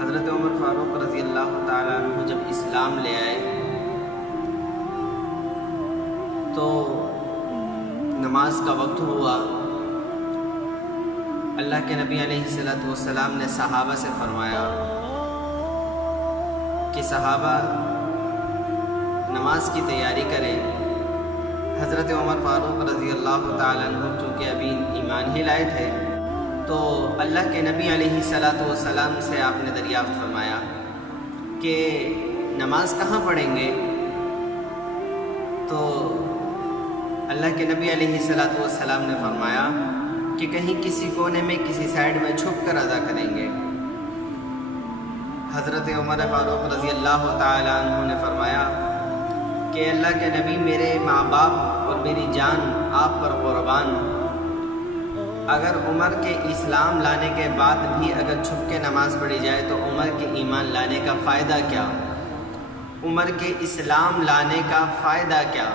حضرت عمر فاروق رضی اللہ تعالیٰ عنہ جب اسلام لے آئے تو نماز کا وقت ہوا۔ اللہ کے نبی علیہ الصلوۃ والسلام نے صحابہ سے فرمایا کہ صحابہ نماز کی تیاری کریں۔ حضرت عمر فاروق رضی اللہ تعالیٰ عنہ چونکہ ابھی ایمان ہی لائے تھے تو اللہ کے نبی علیہ الصلوۃ والسلام سے آپ نے دریافت فرمایا کہ نماز کہاں پڑھیں گے؟ تو اللہ کے نبی علیہ الصلوۃ والسلام نے فرمایا کہ کہیں کسی کونے میں کسی سائیڈ میں چھپ کر ادا کریں گے۔ حضرت عمر فاروق رضی اللہ تعالیٰ عنہ نے فرمایا کہ اللہ کے نبی، میرے ماں باپ اور میری جان آپ پر قربان، اگر عمر کے اسلام لانے کے بعد بھی اگر چھپ کے نماز پڑھی جائے تو عمر کے ایمان لانے کا فائدہ کیا؟ عمر کے اسلام لانے کا فائدہ کیا؟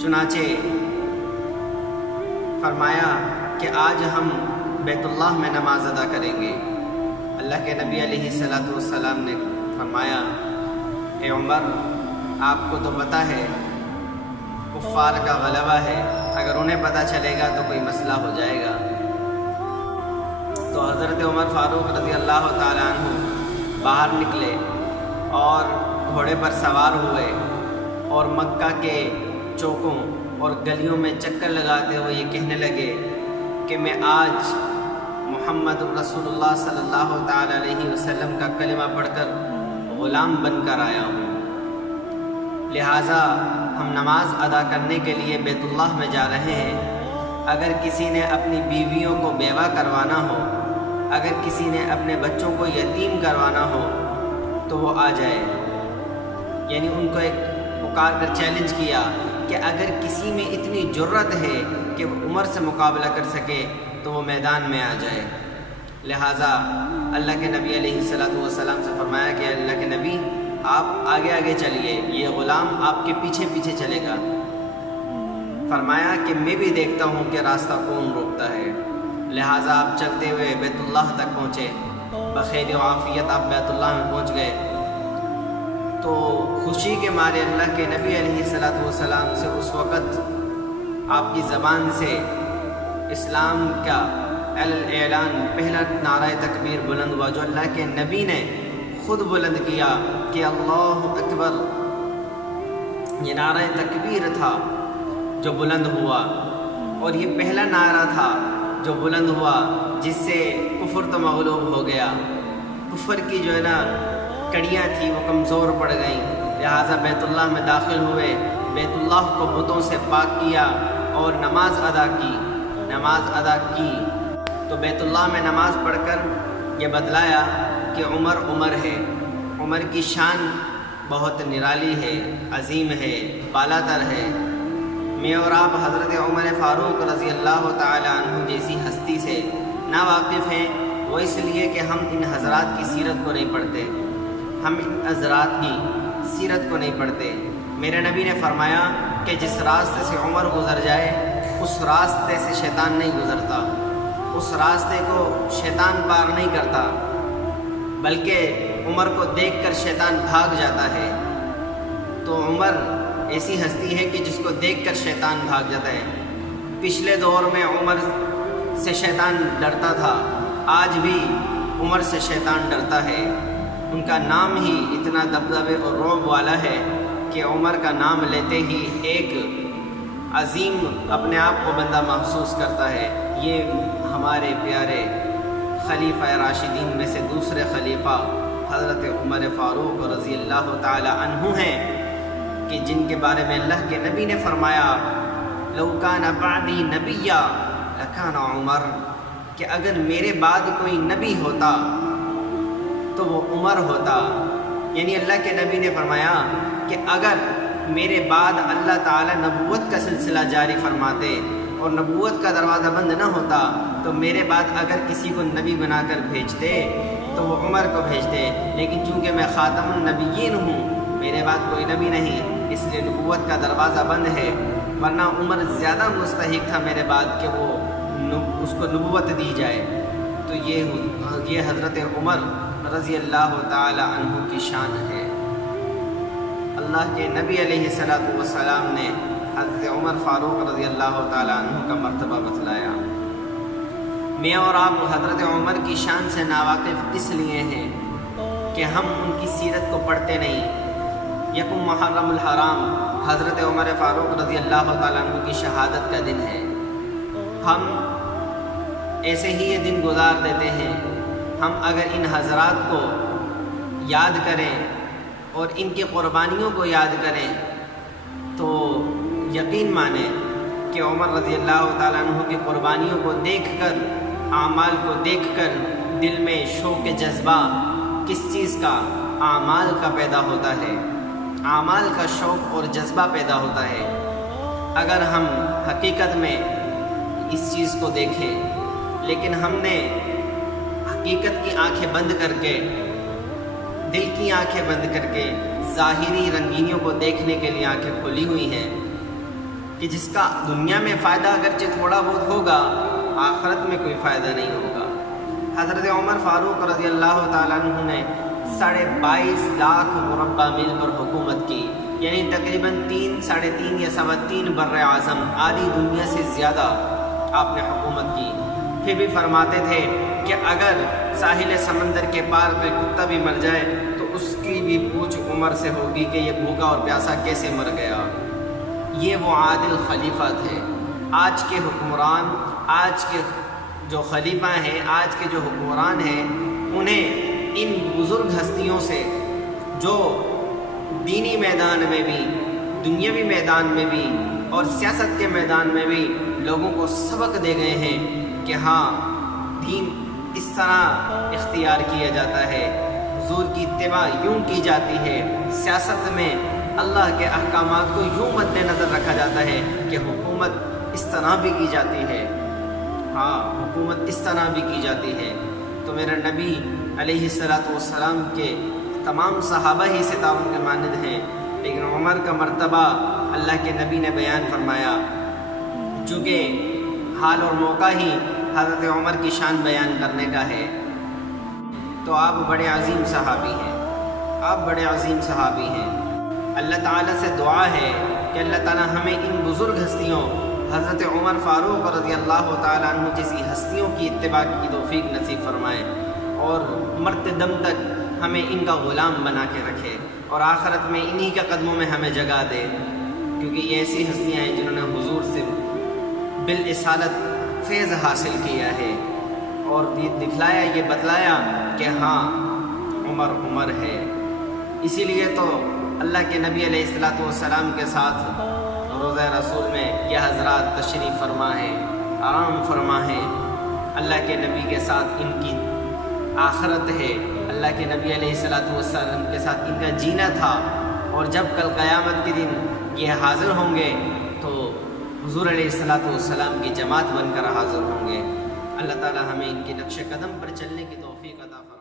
چنانچہ فرمایا کہ آج ہم بیت اللہ میں نماز ادا کریں گے۔ اللہ کے نبی علیہ الصلوۃ والسلام نے فرمایا، اے عمر، آپ کو تو پتہ ہے کفار کا غلبہ ہے، اگر انہیں پتہ چلے گا تو کوئی مسئلہ ہو جائے گا۔ تو حضرت عمر فاروق رضی اللہ تعالیٰ عنہ باہر نکلے اور گھوڑے پر سوار ہوئے اور مکہ کے چوکوں اور گلیوں میں چکر لگاتے ہوئے یہ کہنے لگے کہ میں آج محمد رسول اللہ صلی اللہ تعالیٰ علیہ وسلم کا کلمہ پڑھ کر غلام بن کر آیا ہوں، لہٰذا ہم نماز ادا کرنے کے لیے بیت اللہ میں جا رہے ہیں۔ اگر کسی نے اپنی بیویوں کو بیوہ کروانا ہو، اگر کسی نے اپنے بچوں کو یتیم کروانا ہو تو وہ آ جائے۔ یعنی ان کو ایک پکار کر چیلنج کیا کہ اگر کسی میں اتنی جرت ہے کہ وہ عمر سے مقابلہ کر سکے تو وہ میدان میں آ جائے۔ لہٰذا اللہ کے نبی علیہ الصلوۃ والسلام سے فرمایا کہ اللہ کے نبی، آپ آگے آگے چلیے، یہ غلام آپ کے پیچھے پیچھے چلے گا۔ فرمایا کہ میں بھی دیکھتا ہوں کہ راستہ کون روکتا ہے۔ لہٰذا آپ چلتے ہوئے بیت اللہ تک پہنچے، بخیر و عافیت آپ بیت اللہ میں پہنچ گئے۔ تو خوشی کے مارے اللہ کے نبی علیہ الصلوۃ والسلام سے اس وقت آپ کی زبان سے اسلام کا اعلان، پہلا نعرہ تکبیر بلند ہوا جو اللہ کے نبی نے خود بلند کیا کہ اللہ اکبر۔ یہ نعرہ تکبیر تھا جو بلند ہوا، اور یہ پہلا نعرہ تھا جو بلند ہوا جس سے کفر تو مغلوب ہو گیا، کفر کی جو ہے نا کڑیاں تھیں وہ کمزور پڑ گئیں۔ لہٰذا بیت اللہ میں داخل ہوئے، بیت اللہ کو بتوں سے پاک کیا اور نماز ادا کی تو بیت اللہ میں نماز پڑھ کر یہ بتلایا کہ عمر عمر ہے، عمر کی شان بہت نرالی ہے، عظیم ہے، بالا تر ہے۔ میں اور آپ حضرت عمر فاروق رضی اللہ تعالی عنہ جیسی ہستی سے نا واقف ہیں، وہ اس لیے کہ ہم ان حضرات کی سیرت کو نہیں پڑھتے، ہم ان حضرات کی سیرت کو نہیں پڑھتے۔ میرے نبی نے فرمایا کہ جس راستے سے عمر گزر جائے اس راستے سے شیطان نہیں گزرتا، اس راستے کو شیطان پار نہیں کرتا، بلکہ عمر کو دیکھ کر شیطان بھاگ جاتا ہے۔ تو عمر ایسی ہستی ہے کہ جس کو دیکھ کر شیطان بھاگ جاتا ہے۔ پچھلے دور میں عمر سے شیطان ڈرتا تھا، آج بھی عمر سے شیطان ڈرتا ہے۔ ان کا نام ہی اتنا دبدبے اور رعب والا ہے کہ عمر کا نام لیتے ہی ایک عظیم اپنے آپ کو بندہ محسوس کرتا ہے۔ یہ ہمارے پیارے خلیفہ راشدین میں سے دوسرے خلیفہ حضرت عمر فاروق رضی اللہ تعالی عنہ ہیں کہ جن کے بارے میں اللہ کے نبی نے فرمایا لو کان بعدی نبیا لکان عمر، کہ اگر میرے بعد کوئی نبی ہوتا تو وہ عمر ہوتا۔ یعنی اللہ کے نبی نے فرمایا کہ اگر میرے بعد اللہ تعالی نبوت کا سلسلہ جاری فرماتے اور نبوت کا دروازہ بند نہ ہوتا تو میرے بعد اگر کسی کو نبی بنا کر بھیجتے تو وہ عمر کو بھیجتے، لیکن چونکہ میں خاتم النبیین ہوں، میرے بعد کوئی نبی نہیں، اس لیے نبوت کا دروازہ بند ہے، ورنہ عمر زیادہ مستحق تھا میرے بعد کہ وہ اس کو نبوت دی جائے۔ تو یہ حضرت عمر رضی اللہ تعالی عنہ کی شان ہے۔ اللہ کے نبی علیہ السلام نے حضرت عمر فاروق رضی اللہ تعالی عنہ کا مرتبہ بتلایا۔ میں اور آپ حضرت عمر کی شان سے ناواقف اس لیے ہیں کہ ہم ان کی سیرت کو پڑھتے نہیں۔ یکم محرم الحرام حضرت عمر فاروق رضی اللہ تعالیٰ عنہ کی شہادت کا دن ہے۔ ہم ایسے ہی یہ دن گزار دیتے ہیں۔ ہم اگر ان حضرات کو یاد کریں اور ان کی قربانیوں کو یاد کریں تو یقین مانیں کہ عمر رضی اللہ تعالیٰ عنہ کی قربانیوں کو دیکھ کر، اعمال کو دیکھ کر دل میں شوق جذبہ کس چیز کا؟ اعمال کا پیدا ہوتا ہے، اعمال کا شوق اور جذبہ پیدا ہوتا ہے۔ اگر ہم حقیقت میں اس چیز کو دیکھیں، لیکن ہم نے حقیقت کی آنکھیں بند کر کے، دل کی آنکھیں بند کر کے ظاہری رنگینیوں کو دیکھنے کے لیے آنکھیں کھولی ہوئی ہیں کہ جس کا دنیا میں فائدہ اگرچہ تھوڑا بہت ہوگا، آخرت میں کوئی فائدہ نہیں ہوگا۔ حضرت عمر فاروق رضی اللہ تعالیٰ عنہ نے 22.5 لاکھ مربع میل پر حکومت کی، یعنی تقریباً 3، 3.5 یا 3.25 بر اعظم، آدھی دنیا سے زیادہ آپ نے حکومت کی۔ پھر بھی فرماتے تھے کہ اگر ساحل سمندر کے پار پہ کتا بھی مر جائے تو اس کی بھی پوچھ عمر سے ہوگی کہ یہ بھوکا اور پیاسا کیسے مر گیا۔ یہ وہ عادل خلیفہ تھے۔ آج کے حکمران، آج کے جو خلیفہ ہیں، آج کے جو حکمران ہیں، انہیں ان بزرگ ہستیوں سے جو دینی میدان میں بھی، دنیاوی میدان میں بھی اور سیاست کے میدان میں بھی لوگوں کو سبق دے گئے ہیں کہ ہاں، دین اس طرح اختیار کیا جاتا ہے، حضور کی اتباع یوں کی جاتی ہے، سیاست میں اللہ کے احکامات کو یوں مد نظر رکھا جاتا ہے کہ حکومت اس طرح بھی کی جاتی ہے۔ ہاں، حکومت اس طرح بھی کی جاتی ہے۔ تو میرا نبی علیہ السلام کے تمام صحابہ ہی ستاروں کے مانند ہیں، لیکن عمر کا مرتبہ اللہ کے نبی نے بیان فرمایا، چونکہ حال اور موقع ہی حضرت عمر کی شان بیان کرنے کا ہے۔ تو آپ بڑے عظیم صحابی ہیں، آپ بڑے عظیم صحابی ہیں۔ اللہ تعالیٰ سے دعا ہے کہ اللہ تعالیٰ ہمیں ان بزرگ ہستیوں حضرت عمر فاروق رضی اللہ تعالیٰ عنہ جیسی ہستیوں کی اتباع کی توفیق نصیب فرمائے اور مرتے دم تک ہمیں ان کا غلام بنا کے رکھے اور آخرت میں انہی کے قدموں میں ہمیں جگہ دے، کیونکہ یہ ایسی ہستیاں ہیں جنہوں نے حضور سے بالرسالت فیض حاصل کیا ہے اور یہ دکھلایا، یہ بتلایا کہ ہاں، عمر ہے۔ اسی لیے تو اللہ کے نبی علیہ السلام کے ساتھ روضہ رسول میں یہ حضرات تشریف فرما ہے، آرام فرما ہے۔ اللہ کے نبی کے ساتھ ان کی آخرت ہے، اللہ کے نبی علیہ السلام کے ساتھ ان کا جینا تھا، اور جب کل قیامت کے دن یہ حاضر ہوں گے تو حضور علیہ السلام کی جماعت بن کر حاضر ہوں گے۔ اللہ تعالی ہمیں ان کے نقش قدم پر چلنے کی توفیق عطا فرمائے۔